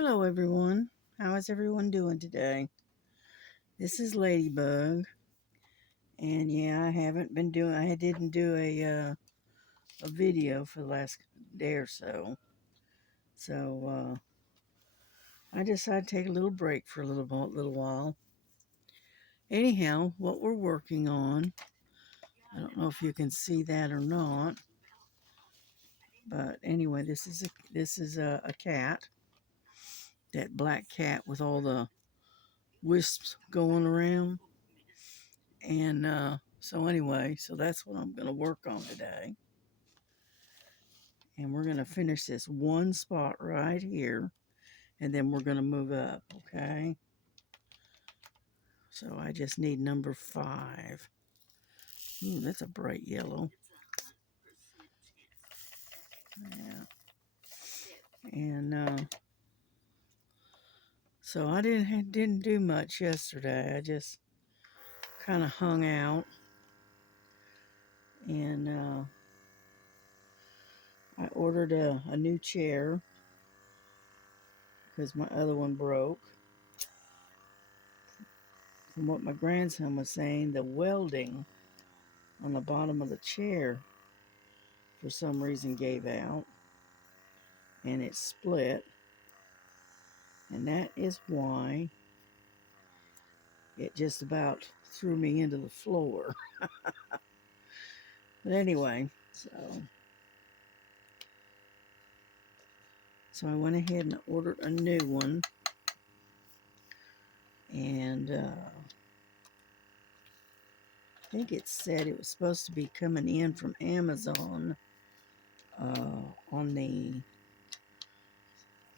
Hello everyone. How is everyone doing today? This is Ladybug, and yeah, I didn't do a video for the last day or so. So I decided to take a little break for a little while. Anyhow, what we're working on, I don't know if you can see that or not, but anyway, this is a cat, that black cat with all the wisps going around. And so anyway, so that's what I'm going to work on today. And we're going to finish this one spot right here, and then we're going to move up, okay? So I just need number 5. Ooh, that's a bright yellow. Yeah. And so I didn't do much yesterday. I just kind of hung out, and I ordered a new chair because my other one broke. From what my grandson was saying, the welding on the bottom of the chair for some reason gave out, and it split, and that is why it just about threw me into the floor. But anyway, so I went ahead and ordered a new one, and I think it said it was supposed to be coming in from Amazon on the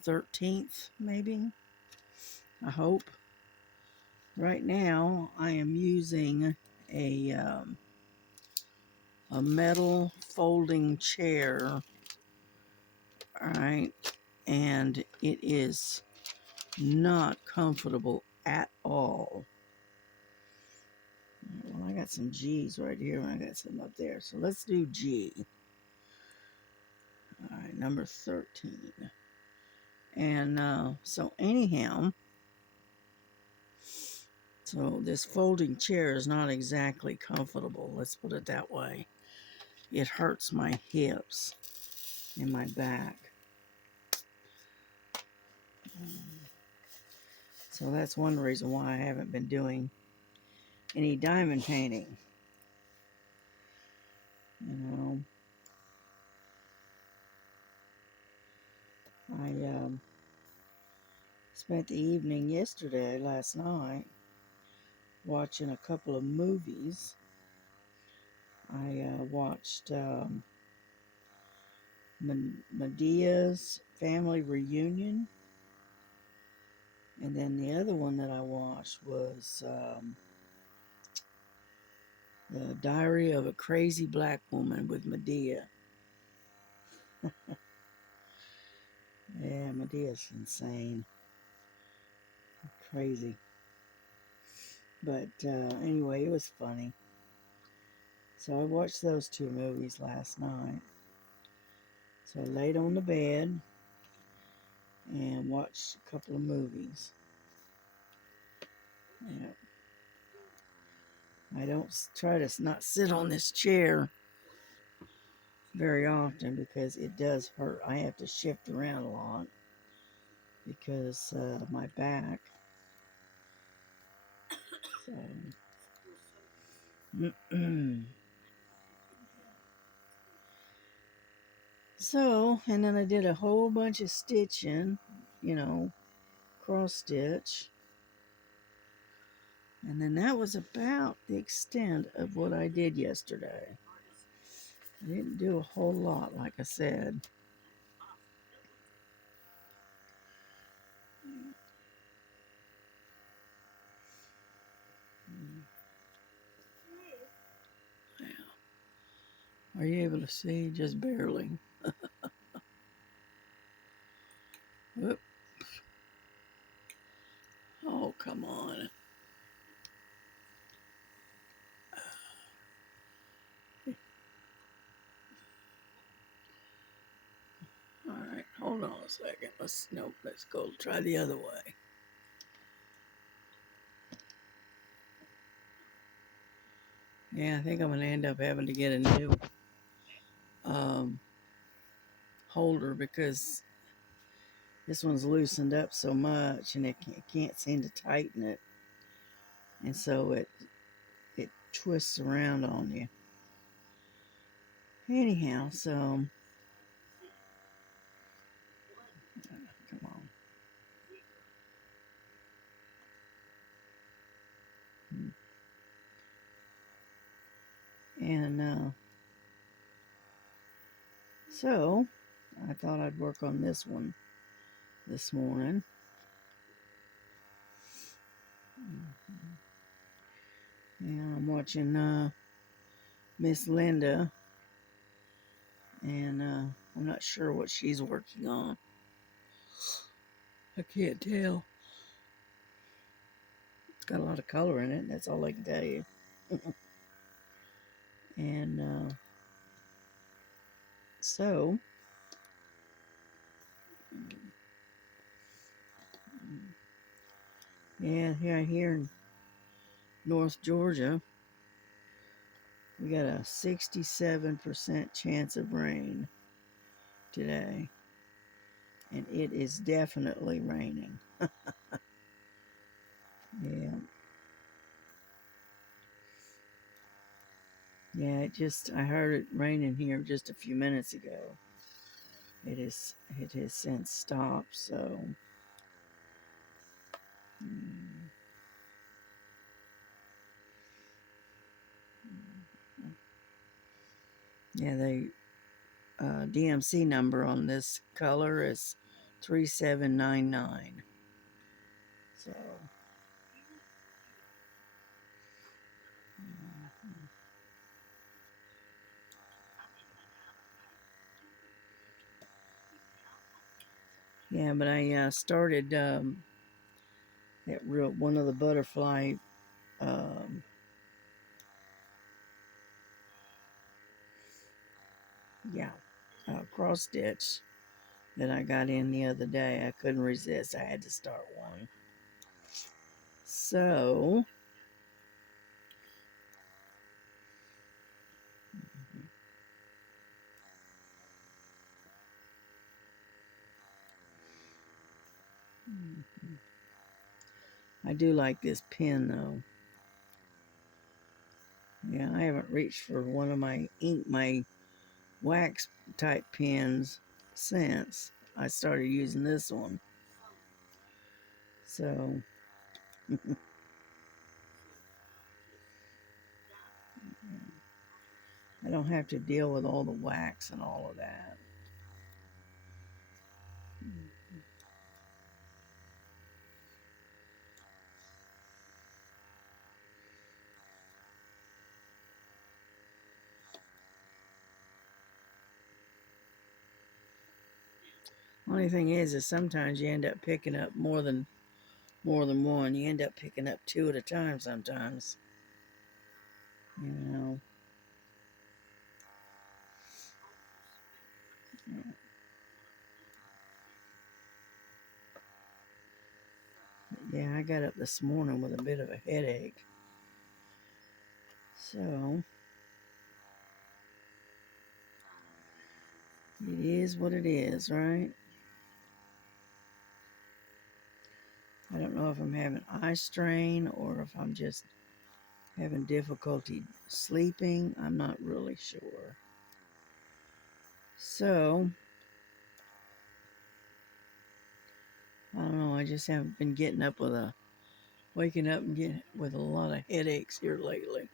13th, maybe. I hope. Right now, I am using a metal folding chair. All right, and it is not comfortable at all. Well, I got some G's right here, and I got some up there. So let's do G. All right, number 13. And so anyhow, so this folding chair is not exactly comfortable. Let's put it that way. It hurts my hips and my back. So that's one reason why I haven't been doing any diamond painting. You know, I spent the evening last night, watching a couple of movies. I watched Medea's Family Reunion, and then the other one that I watched was The Diary of a Crazy Black Woman with Medea. Yeah, Medea's insane. Crazy. But anyway, it was funny. So I watched those two movies last night. So I laid on the bed and watched a couple of movies. Yeah. I don't try to not sit on this chair very often because it does hurt. I have to shift around a lot because of my back. So, and then I did a whole bunch of stitching, cross stitch. And then that was about the extent of what I did yesterday. I didn't do a whole lot, like I said. Are you able to see? Just barely. Whoop. Oh, come on. All right, hold on a a second. Let's go try the other way. Yeah, I think I'm going to end up having to get a new holder because this one's loosened up so much and it can't seem to tighten it. And so it twists around on you. Anyhow, so come on. And so I thought I'd work on this one this morning. And I'm watching Miss Linda, and I'm not sure what she's working on. I can't tell. It's got a lot of color in it, that's all I can tell you. And so yeah, here in North Georgia, we got a 67% chance of rain today, and it is definitely raining. Yeah. Yeah, I heard it raining here just a few minutes ago. It has since stopped, so yeah, the DMC number on this color is 3799. So yeah, but I started one of the butterfly um, cross stitch that I got in the other day. I couldn't resist. I had to start one. So I do like this pen though. Yeah, I haven't reached for one of my wax type pens since I started using this one. So I don't have to deal with all the wax and all of that. Only thing is sometimes you end up picking up more than one. You end up picking up two at a time sometimes. You know. Yeah, I got up this morning with a bit of a headache. So it is what it is, right? I don't know if I'm having eye strain or if I'm just having difficulty sleeping. I'm not really sure. So I don't know. I just haven't been waking up and getting with a lot of headaches here lately.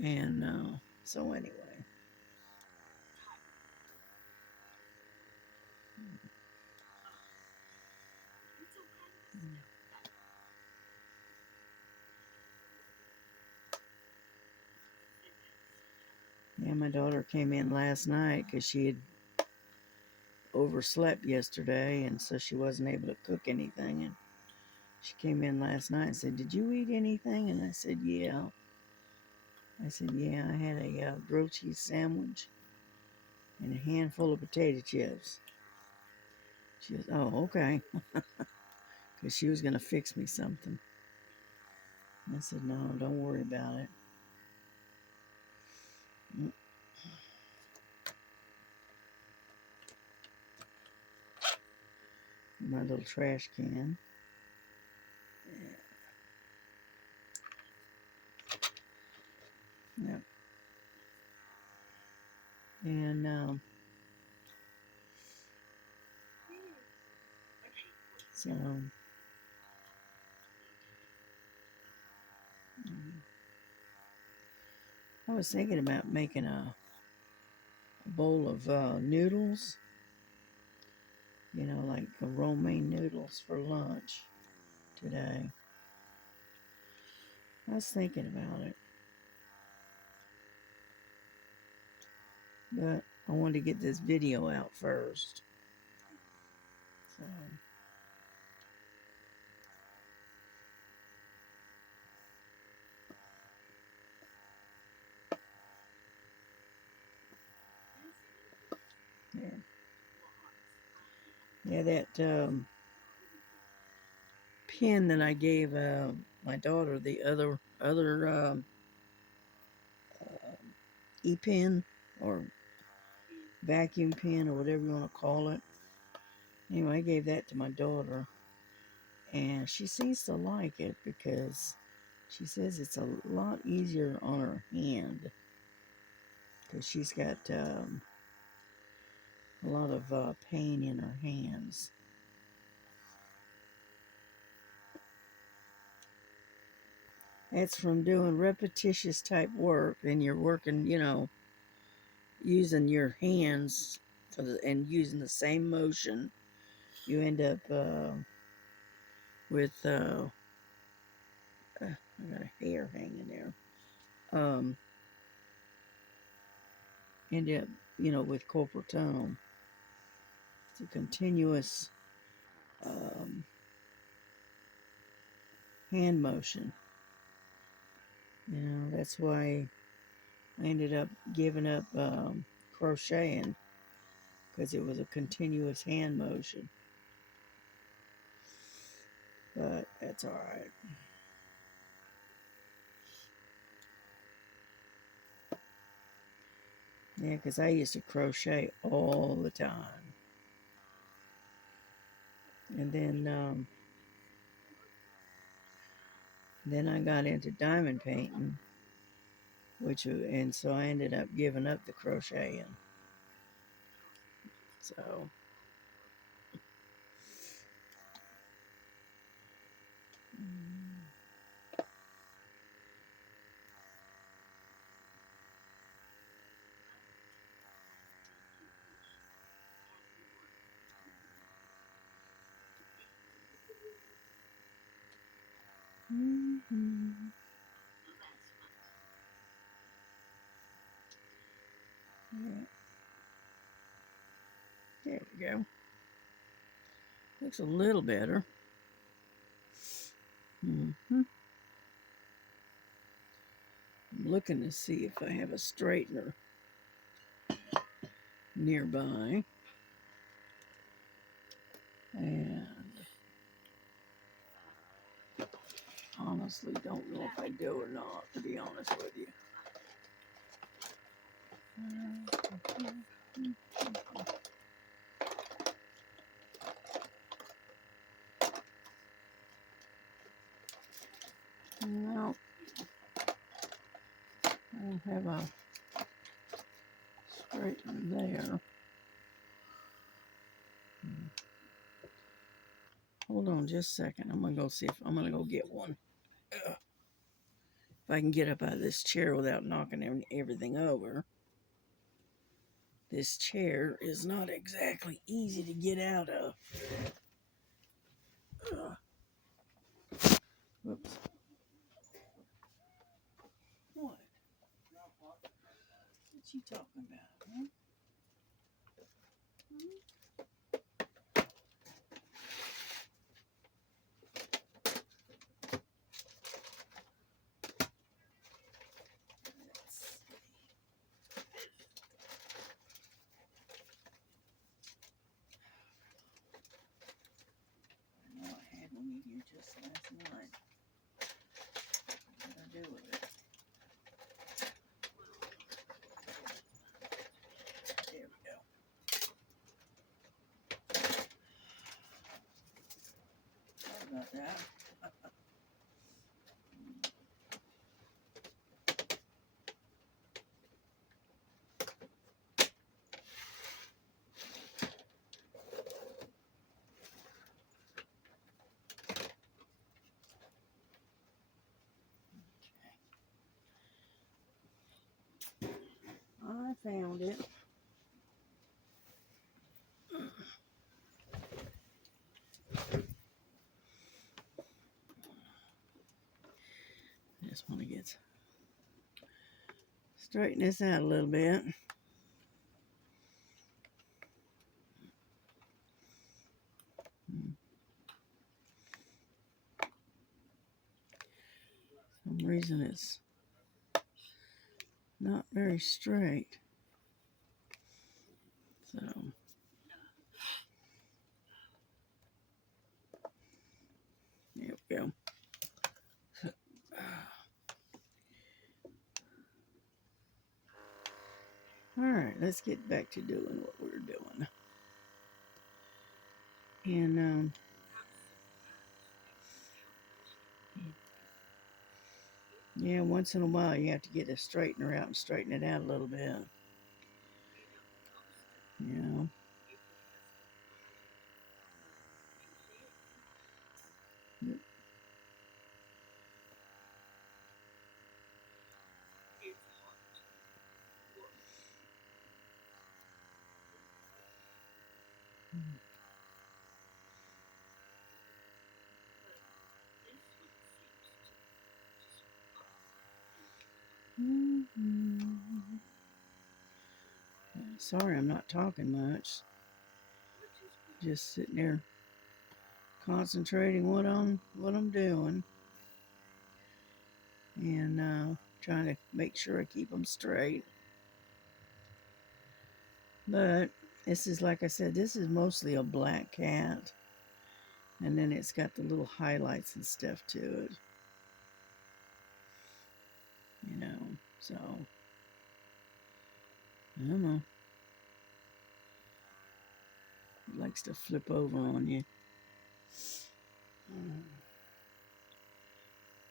And so anyway. Yeah, my daughter came in last night because she had overslept yesterday, and so she wasn't able to cook anything. And she came in last night and said, "Did you eat anything?" And I said, "Yeah." I said, yeah, I had a grilled cheese sandwich and a handful of potato chips. She goes, oh, okay. Because she was going to fix me something. I said, no, don't worry about it. My little trash can. Yep. And so I was thinking about making a bowl of noodles, you know, like romaine noodles for lunch today. I was thinking about it, but I wanted to get this video out first. So, yeah. Yeah, that pen that I gave my daughter, the other e-pen or vacuum pen or whatever you want to call it. Anyway, I gave that to my daughter, and she seems to like it because she says it's a lot easier on her hand because she's got a lot of pain in her hands. That's from doing repetitious type work, and you're working, you know, using your hands and using the same motion. You end up with I got a hair hanging there. End up, you know, with corporal tone. It's a continuous hand motion. You know, that's why I ended up giving up crocheting because it was a continuous hand motion. But that's all right. Yeah, because I used to crochet all the time. And then I got into diamond painting, and so I ended up giving up the crocheting. So yeah, there we go. Looks a little better. I'm looking to see if I have a straightener nearby. And honestly don't know if I do or not, to be honest with you. No, I don't have a straightener there. Hold on just a second. I'm gonna go get one. If I can get up out of this chair without knocking everything over. This chair is not exactly easy to get out of. Whoops. What? What you talking about, huh? just last night. What did I do with it? There we go. Sorry about that. I found it. Just want to get straighten this out a little bit. For some reason it's not very straight. So there we go. All right, let's get back to doing what we're doing. And yeah, once in a while you have to get a straightener out and straighten it out a little bit. You know. Sorry, I'm not talking much. Just sitting there concentrating what I'm doing, and trying to make sure I keep them straight. But this is, like I said, this is mostly a black cat, and then it's got the little highlights and stuff to it. You know, so I don't know. It likes to flip over on you.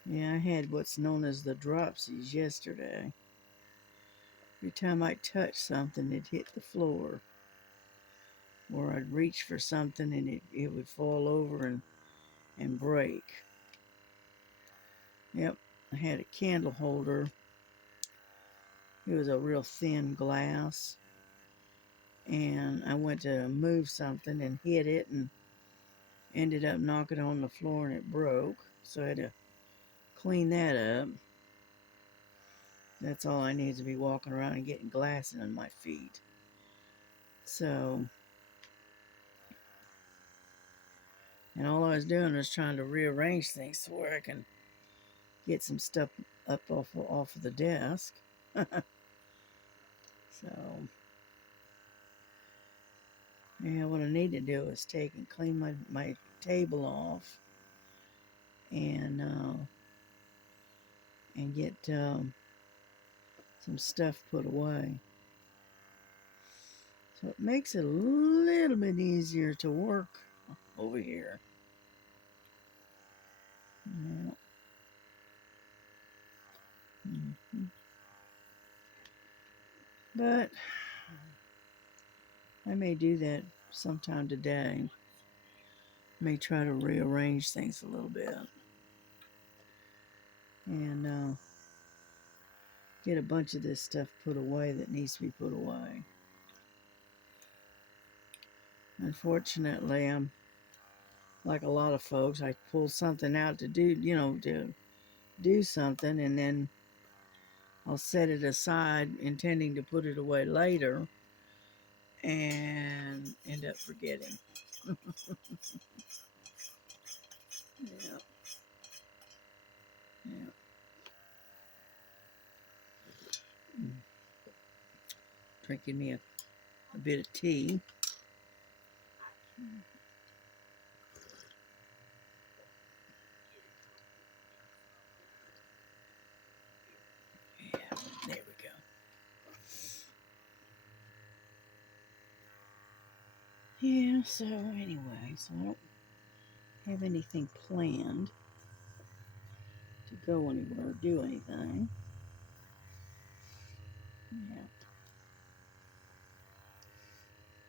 Yeah, I had what's known as the dropsies yesterday. Every time I touched something, it hit the floor. Or I'd reach for something and it would fall over and break. Yep, I had a candle holder. It was a real thin glass. And I went to move something and hit it and ended up knocking it on the floor and it broke. So I had to clean that up. That's all I need to be walking around and getting glass in my feet. So, and all I was doing was trying to rearrange things so where I can get some stuff up off of the desk. So, yeah, what I need to do is take and clean my table off and get some stuff put away. So it makes it a little bit easier to work over here. Yeah. But I may do that sometime today. May try to rearrange things a little bit and get a bunch of this stuff put away that needs to be put away. Unfortunately, I'm like a lot of folks. I pull something out to do something, and then I'll set it aside intending to put it away later and end up forgetting. Yeah. Yeah. Drinking me a bit of tea. Yeah, so anyway, so I don't have anything planned to go anywhere or do anything. Yeah.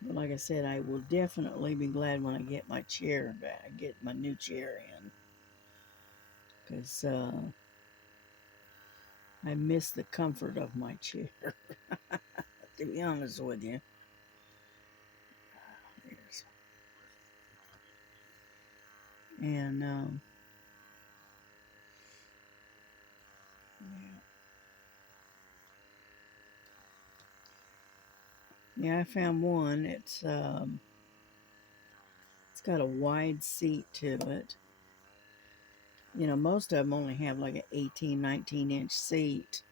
But like I said, I will definitely be glad when I get my chair back, get my new chair in. Because I miss the comfort of my chair, to be honest with you. There's, and, yeah. Yeah, I found one. It's got a wide seat to it. You know, most of them only have like an 18, 19-inch seat,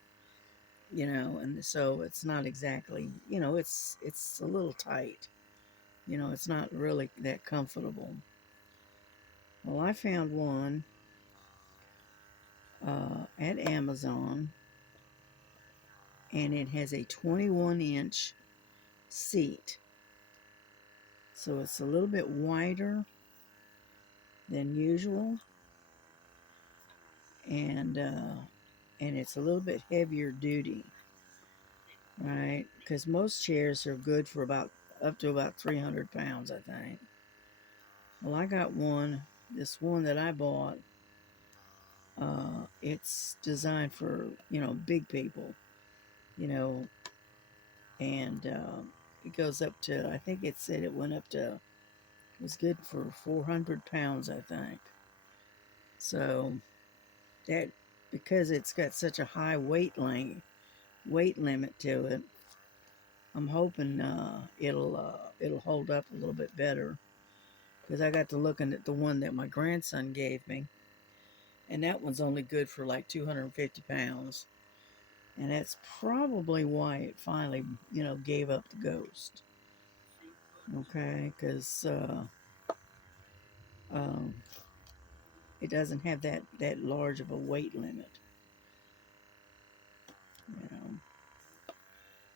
you know, and so it's not exactly, you know, it's a little tight. You know, it's not really that comfortable. Well, I found one at Amazon, and it has a 21-inch seat. So it's a little bit wider than usual, and it's a little bit heavier duty, right? Because most chairs are good for about up to about 300 pounds, I think. Well, I got one. This one that I bought, it's designed for, you know, big people, you know, and it goes up to, I think it said it went up to, it was good for 400 pounds, I think. So that, because it's got such a high weight limit to it, I'm hoping it'll hold up a little bit better. Because I got to looking at the one that my grandson gave me, and that one's only good for like 250 pounds. And that's probably why it finally, you know, gave up the ghost. Okay, because um, it doesn't have that large of a weight limit, you know.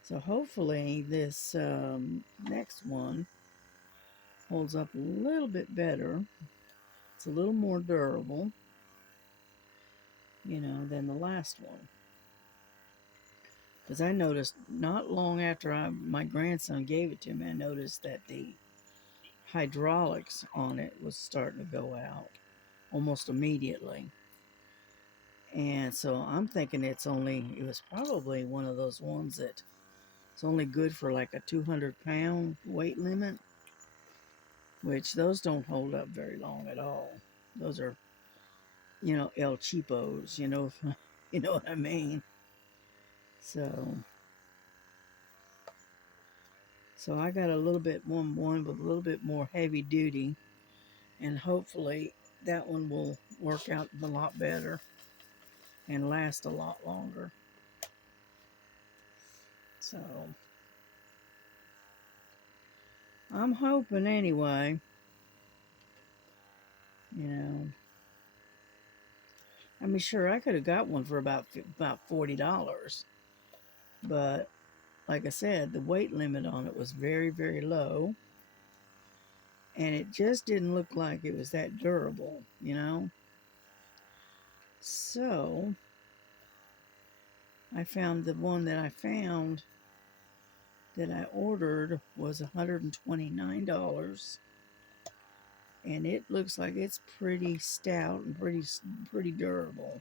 So hopefully this next one holds up a little bit better. It's a little more durable, you know, than the last one. Because I noticed not long after my grandson gave it to me, I noticed that the hydraulics on it was starting to go out almost immediately. And so I'm thinking it was probably one of those ones that it's only good for like a 200-pound weight limit, which those don't hold up very long at all. Those are, you know, El Cheapos, you know, you know what I mean? So I got a little bit one with a little bit more heavy duty, and hopefully that one will work out a lot better and last a lot longer. So I'm hoping anyway, you know. I mean, sure, I could have got one for about $40, but like I said, the weight limit on it was very, very low, and it just didn't look like it was that durable, you know. So I found the one that I ordered was $129, and it looks like it's pretty stout and pretty durable.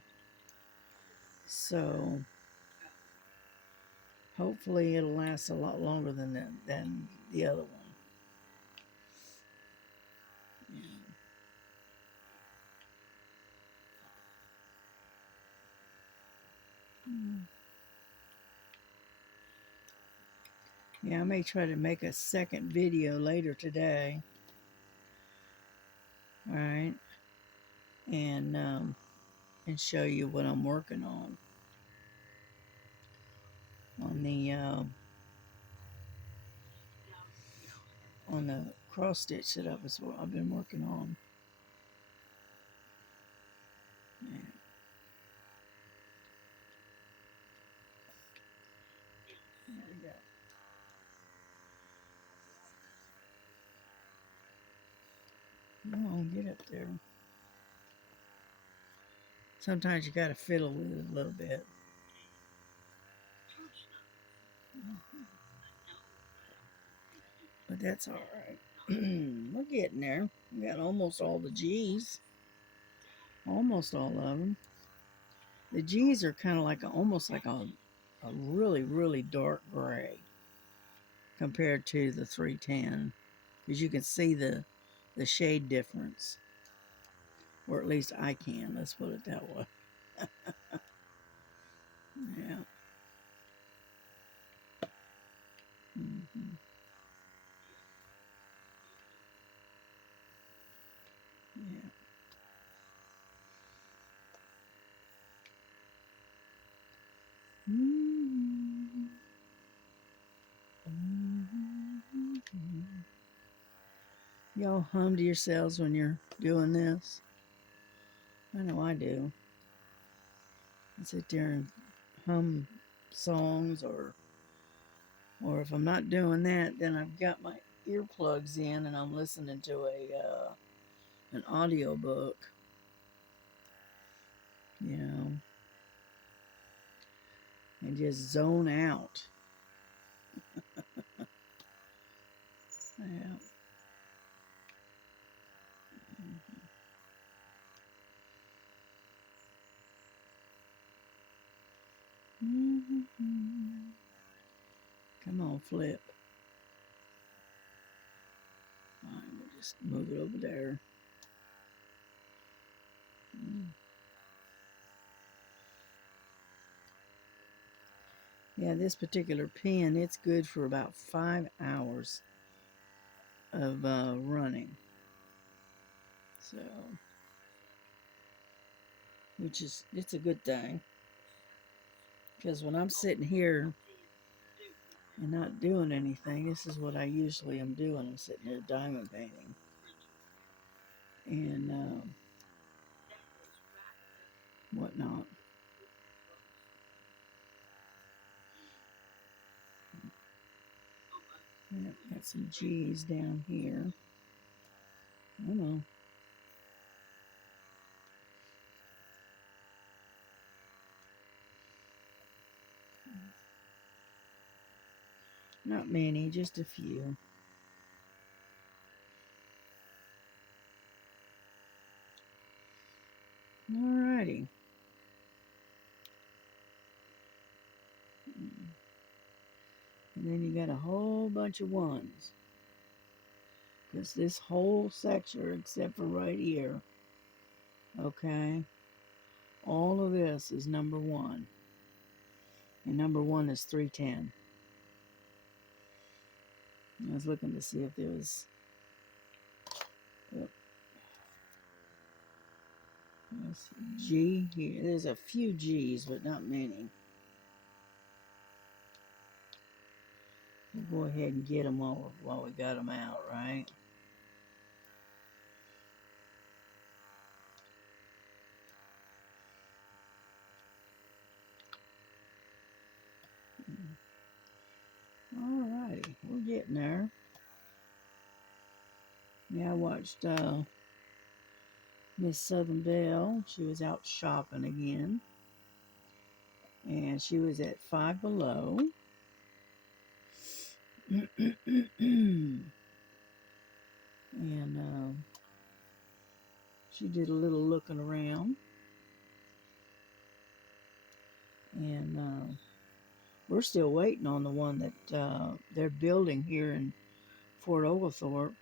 So hopefully it'll last a lot longer than the other one. Yeah. Yeah, I may try to make a second video later today. All right, and show you what I'm working on the cross stitch that I've been working on. Yeah. There we go. I'll get up there. Sometimes you gotta fiddle with it a little bit. But that's all right. We're getting there. We got almost all the G's. Almost all of them. The G's are kind of like almost like a really, really dark gray compared to the 310. Because you can see the shade difference. Or at least I can. Let's put it that way. Yeah. Mm-hmm. Yeah. Mm-hmm. Mm-hmm. Y'all hum to yourselves when you're doing this? I know I do. I sit there and hum songs, or if I'm not doing that, then I've got my earplugs in and I'm listening to an audio book. You know, and just zone out. Yeah. Mm-hmm. Come on, flip. All right, we'll just move it over there. Yeah, this particular pen, it's good for about 5 hours of running. So, it's a good thing. Because when I'm sitting here and not doing anything, this is what I usually am doing. I'm sitting here diamond painting. And whatnot. Yep, got some G's down here. I know. Not many, just a few. Alrighty. And then you got a whole bunch of ones. Because this whole section, except for right here, okay, all of this is number 1. And number 1 is 310. I was looking to see if there was... G here. There's a few G's, but not many. We'll go ahead and get them while we got them out, right? Alrighty, we're getting there. Yeah, I watched Miss Southern Belle. She was out shopping again. And she was at Five Below. And she did a little looking around. And we're still waiting on the one that they're building here in Fort Oglethorpe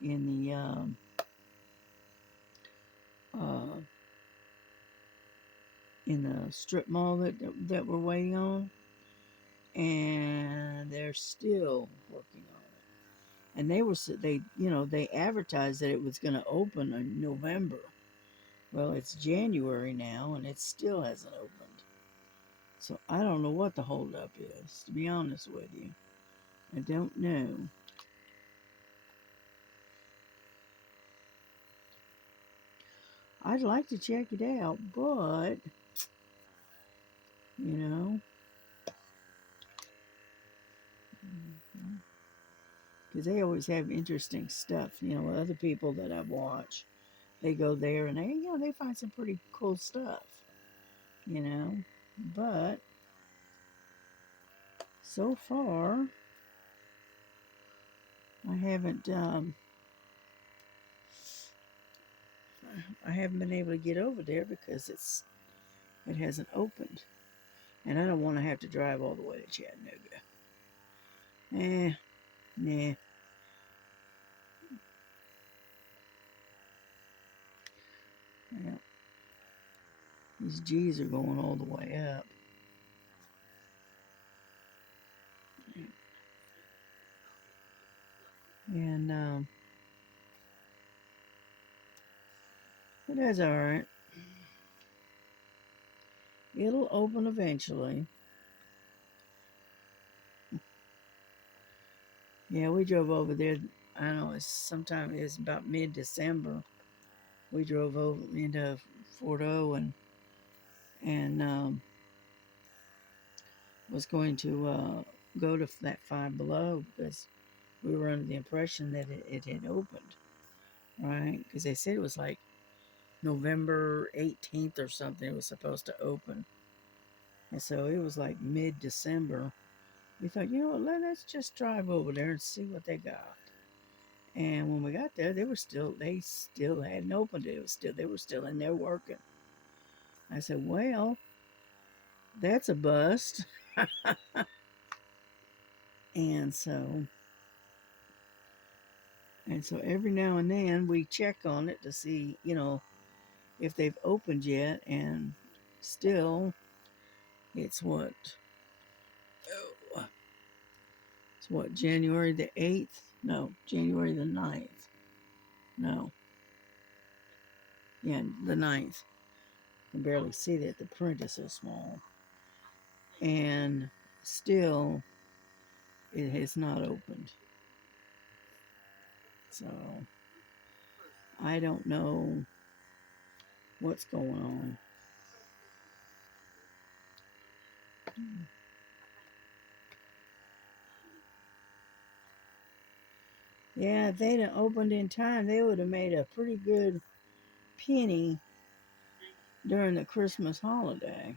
in the strip mall that we're waiting on. And they're still working on it. And they advertised that it was going to open in November. Well, it's January now, and it still hasn't opened. So I don't know what the holdup is, to be honest with you. I don't know. I'd like to check it out, but, you know. because they always have interesting stuff. You know, other people that I watch, they go there and they find some pretty cool stuff. You know, but so far I haven't been able to get over there because it hasn't opened, and I don't want to have to drive all the way to Chattanooga. Nah. Yeah, these G's are going all the way up. And but that's all right. It'll open eventually. Yeah, we drove over there. I don't know. It's about mid-December. We drove over into Fort O and was going to go to that Five Below because we were under the impression that it had opened, right? Because they said it was like November 18th or something. It was supposed to open, and so it was like mid-December. We thought, you know what, let's just drive over there and see what they got. And when we got there, they still hadn't opened it. They were still in there working. I said, well, that's a bust. And so every now and then we check on it to see, if they've opened yet. And still, it's what? Oh, it's what, January the 8th? No, January the 9th. No. Yeah, the 9th. I can barely see that. The print is so small. And still, it has not opened. So, I don't know what's going on. Yeah, if they'd have opened in time, they would have made a pretty good penny during the Christmas holiday.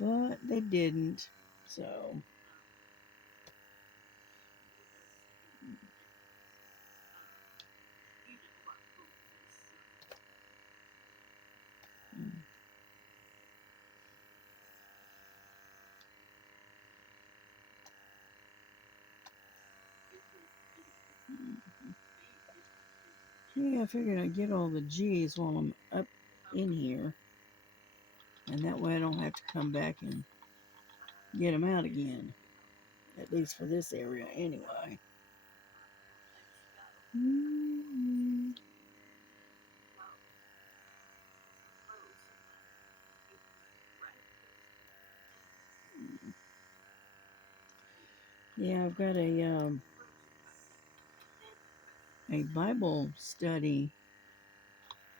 But they didn't. So, yeah, I figured I'd get all the G's while I'm up in here. And that way I don't have to come back and get them out again. At least for this area, anyway. Yeah, I've got a Bible study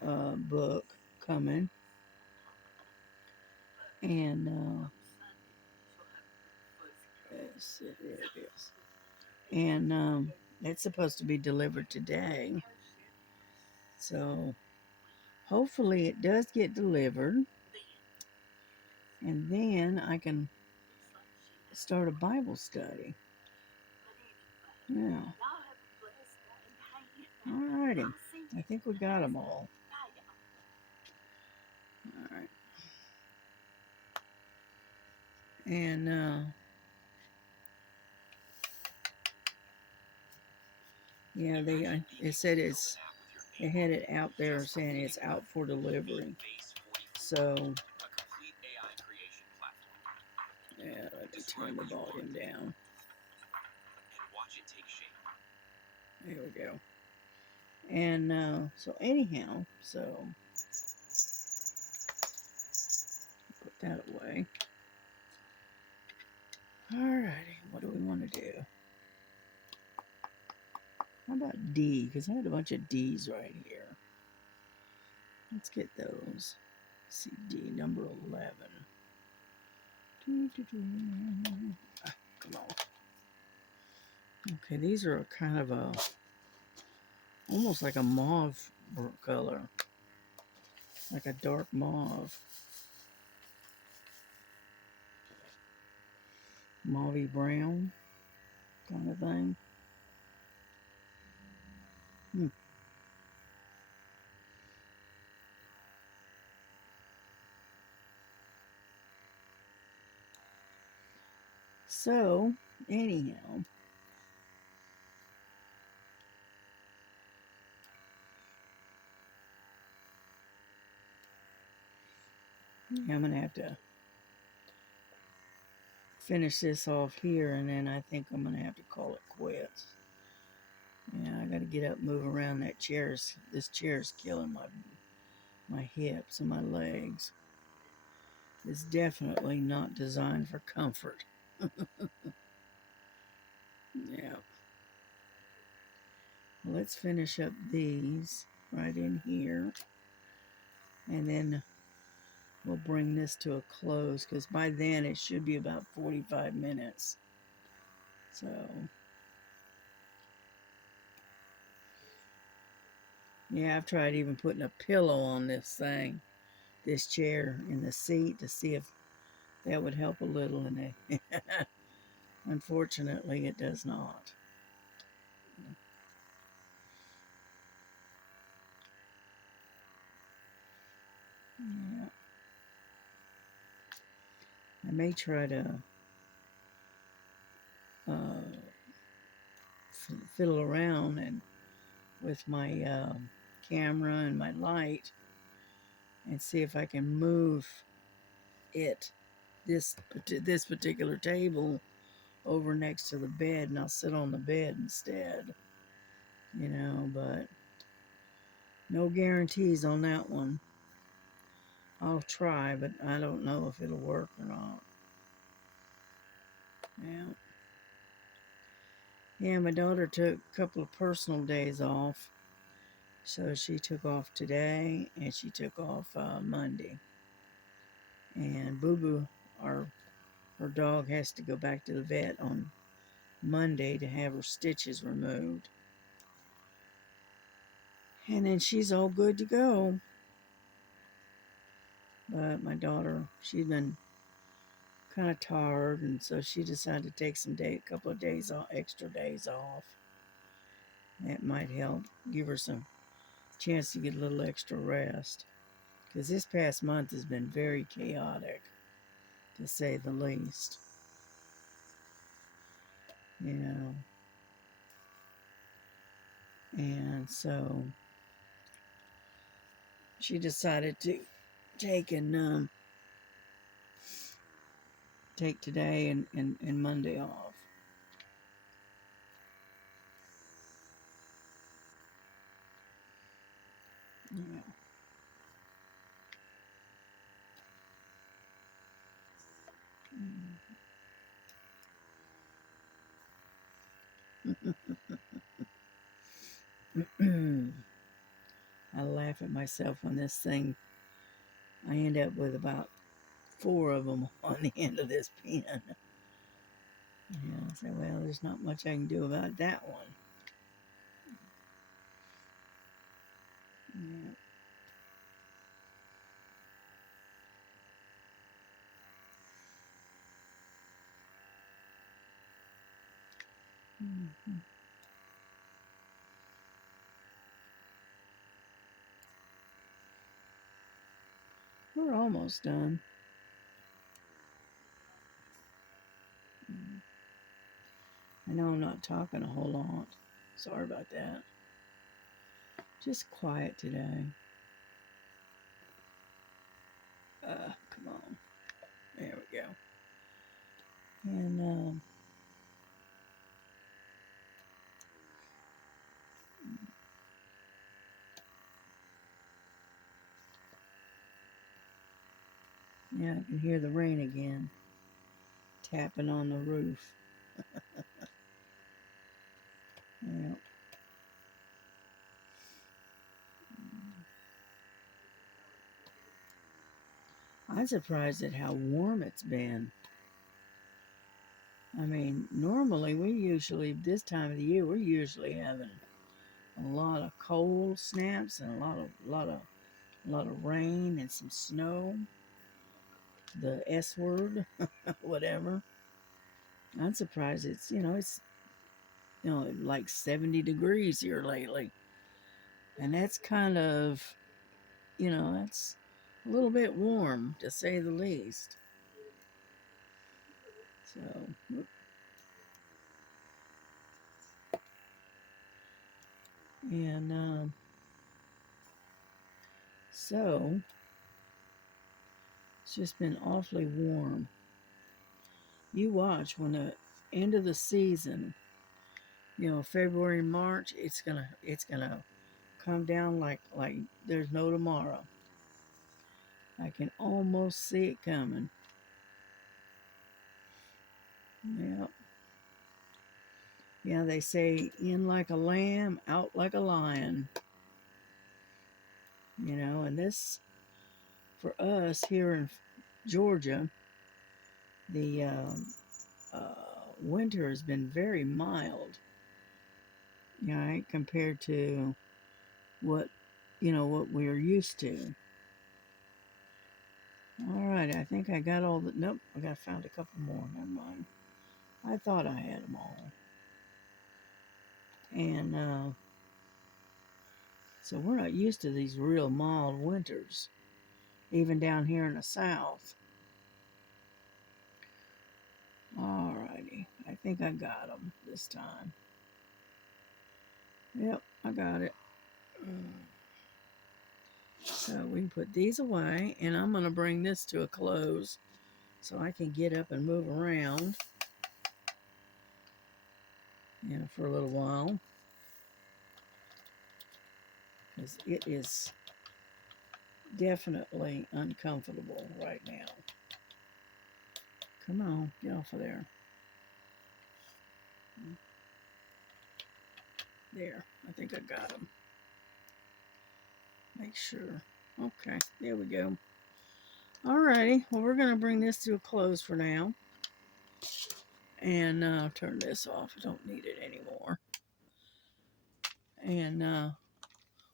book coming, and yes, there it is. And it's supposed to be delivered today. So hopefully it does get delivered, and then I can start a Bible study. Yeah. Alrighty. I think we got them all. All right. And yeah, they said they had it out there saying it's out for delivery. So yeah, let me turn the volume down. There we go. And so anyhow, so put that away. Alrighty, what do we want to do? How about D? Because I had a bunch of D's right here. Let's get those. CD number 11. Ah, come on. Okay, these are kind of a, almost like a mauve color. Like a dark mauve. Mauvey brown kind of thing. Hmm. So, anyhow, I'm going to have to finish this off here, and then I think I'm going to have to call it quits. Yeah, I got to get up and move around. This chair's killing my hips and my legs. It's definitely not designed for comfort. Yeah. Let's finish up these right in here, and then we'll bring this to a close, because by then it should be about 45 minutes. So, yeah, I've tried even putting a pillow on this chair in the seat, to see if that would help a little, and unfortunately it does not. Yeah. I may try to uh, fiddle around and with my camera and my light, and see if I can move it, this particular table, over next to the bed, and I'll sit on the bed instead, but no guarantees on that one. I'll try, but I don't know if it'll work or not. Yeah. Yeah, my daughter took a couple of personal days off. So she took off today, and she took off Monday. And Boo Boo, her dog, has to go back to the vet on Monday to have her stitches removed. And then she's all good to go. But my daughter, she's been kind of tired, and so she decided to take a couple of days off, extra days off. That might help give her some chance to get a little extra rest, because this past month has been very chaotic, to say the least. And so she decided to take take today and Monday off. Yeah. I laugh at myself on this thing. I end up with about 4 of them on the end of this pen. Yeah, I say, well, there's not much I can do about that one. Yeah. Mm-hmm. We're almost done. I know I'm not talking a whole lot. Sorry about that. Just quiet today. Come on. There we go. And yeah, I can hear the rain again, tapping on the roof. Yeah. I'm surprised at how warm it's been. I mean, normally this time of the year, we're usually having a lot of cold snaps and a lot of rain and some snow. The S word, whatever. I'm surprised it's like 70 degrees here lately. And that's kind of, that's a little bit warm to say the least. So, and so it's just been awfully warm. You watch when the end of the season, February, March, it's gonna come down like there's no tomorrow. I can almost see it coming. Yeah. Yeah, they say in like a lamb, out like a lion. And this, for us here in Georgia, the winter has been very mild, right, compared to what we're used to. All right, I think I got all the, nope, found a couple more, never mind. I thought I had them all. And so we're not used to these real mild winters, even down here in the south. All righty, I think I got them this time. Yep, I got it. So we can put these away, and I'm going to bring this to a close so I can get up and move around, for a little while, because it is definitely uncomfortable right now. Come on, get off of there. There, I think I got them. Make sure. Okay, there we go. Alrighty, well, we're going to bring this to a close for now. And turn this off. I don't need it anymore. And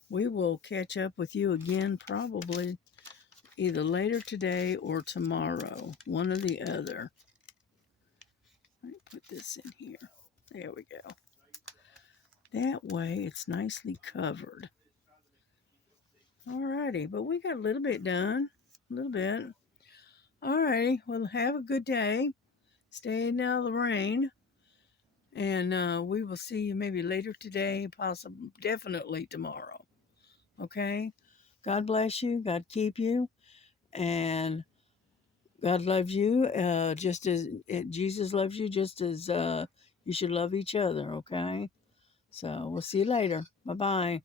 we will catch up with you again probably either later today or tomorrow. One or the other. Let me put this in here. There we go. That way it's nicely covered. Alrighty, but we got a little bit done. A little bit. Alrighty, well, have a good day. Staying out of the rain. And we will see you maybe later today, possibly, definitely tomorrow. Okay? God bless you. God keep you. And God loves you just as Jesus loves you, just as you should love each other. Okay? So we'll see you later. Bye-bye.